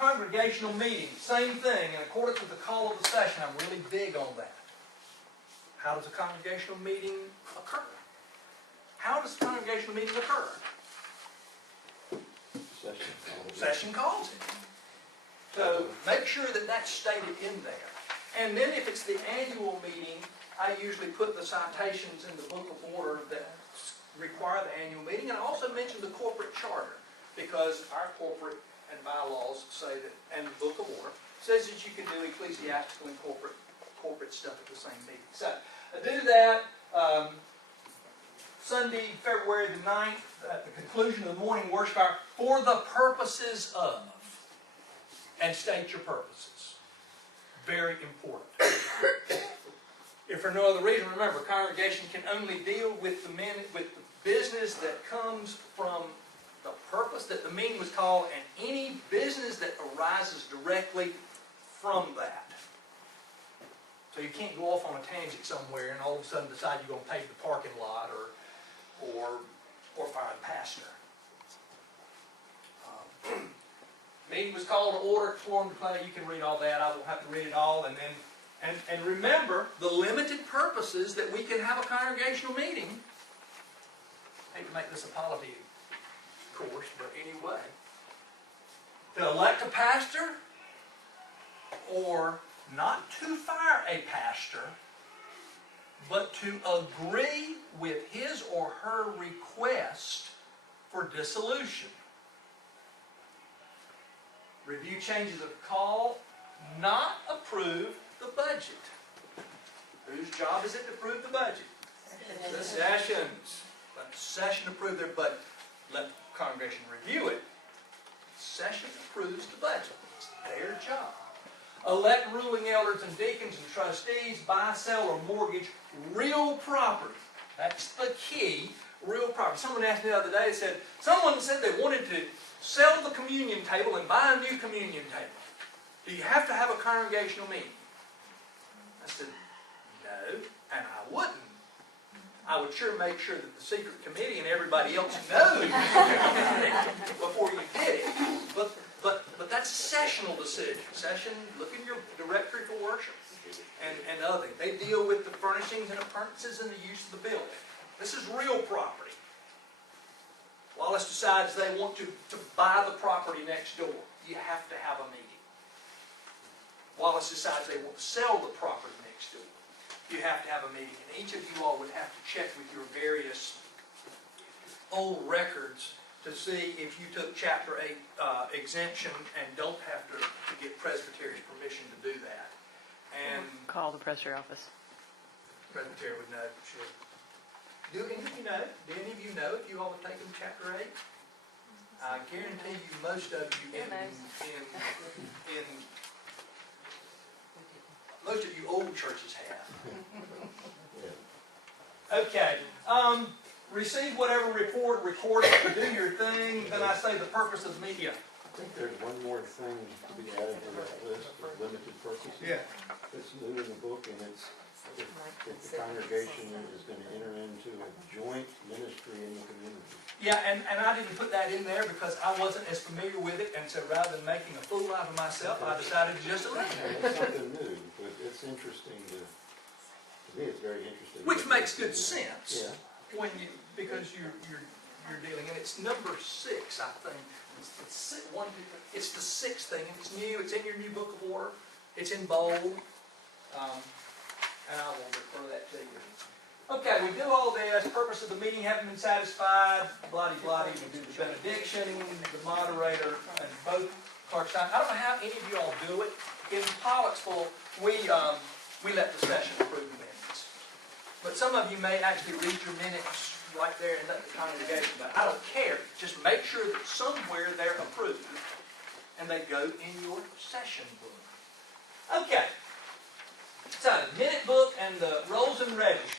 Congregational meeting, same thing, in accordance with the call of the session. I'm really big on that. How does a congregational meeting occur? How does a congregational meeting occur? Session calls it. So make sure that that's stated in there. And then if it's the annual meeting, I usually put the citations in the book of order that require the annual meeting. And I also mention the corporate charter, because our corporate and bylaws say that, and the book of order, says that you can do ecclesiastical and corporate stuff at the same meeting. So I do that Sunday, February the 9th, at the conclusion of the morning worship hour, for the purposes of, and state your purposes. Very important. If for no other reason, remember, congregation can only deal with the business that comes from the purpose that the meeting was called, and any business that arises directly from that. So you can't go off on a tangent somewhere and all of a sudden decide you're going to pave the parking lot or fire the pastor. Meeting was called to order, quorum declared. You can read all that. I won't have to read it all. And then, and remember the limited purposes that we can have a congregational meeting. I hate to make this a polity course, but anyway, to elect a pastor, or not to fire a pastor, but to agree with his or her request for dissolution. Review changes of call, not approve the budget. Whose job is it to approve the budget? The sessions. Let the session approve their budget. Let the congregation review it. The session approves the budget. It's their job. Elect ruling elders and deacons and trustees, buy, sell, or mortgage real property. That's the key, real property. Someone asked me the other day, someone said they wanted to sell the communion table and buy a new communion table. Do you have to have a congregational meeting? I said, no, and I wouldn't. I would sure make sure that the secret committee and everybody else knows before you did it. But that's a sessional decision. Session, look in your directory for worship and other things. They deal with the furnishings and appurtenances and the use of the building. This is real property. Wallace decides they want to buy the property next door. You have to have a meeting. Wallace decides they want to sell the property next door. You have to have a meeting. And each of you all would have to check with your various old records to see if you took Chapter 8 exemption and don't have to get Presbytery's permission to do that. And call the Presbytery office. Presbytery would know, sure. Do any of you know? Do any of you know if you all have taken Chapter 8? I guarantee you most of you most of you old churches have. Okay. Receive whatever report, record it, do your thing. Then I say the purpose of the media. I think there's one more thing to be added to that list of limited purposes. Yeah. It's new in the book, and it's if the congregation is going to enter into a joint ministry in the community. Yeah, and I didn't put that in there because I wasn't as familiar with it, and so rather than making a fool out of myself, I decided to just eliminate it. It's something new, but it's interesting to me. It's very interesting. Which makes good sense. Yeah. When you, because you're dealing, and it's number 6, I think. It's the 6th thing, and it's new. It's in your new book of order. It's in bold, and I will refer that to you. Okay, we do all this. Purpose of the meeting having been satisfied. Bloody. We do the benediction, the moderator, and both clerks sign. I don't know how any of you all do it. In Pollocksville, we let the session approve the minutes. But some of you may actually read your minutes right there and let the congregation, but I don't care. Just make sure that somewhere they're approved and they go in your session book. Okay. So, the minute book and the rolls and registers.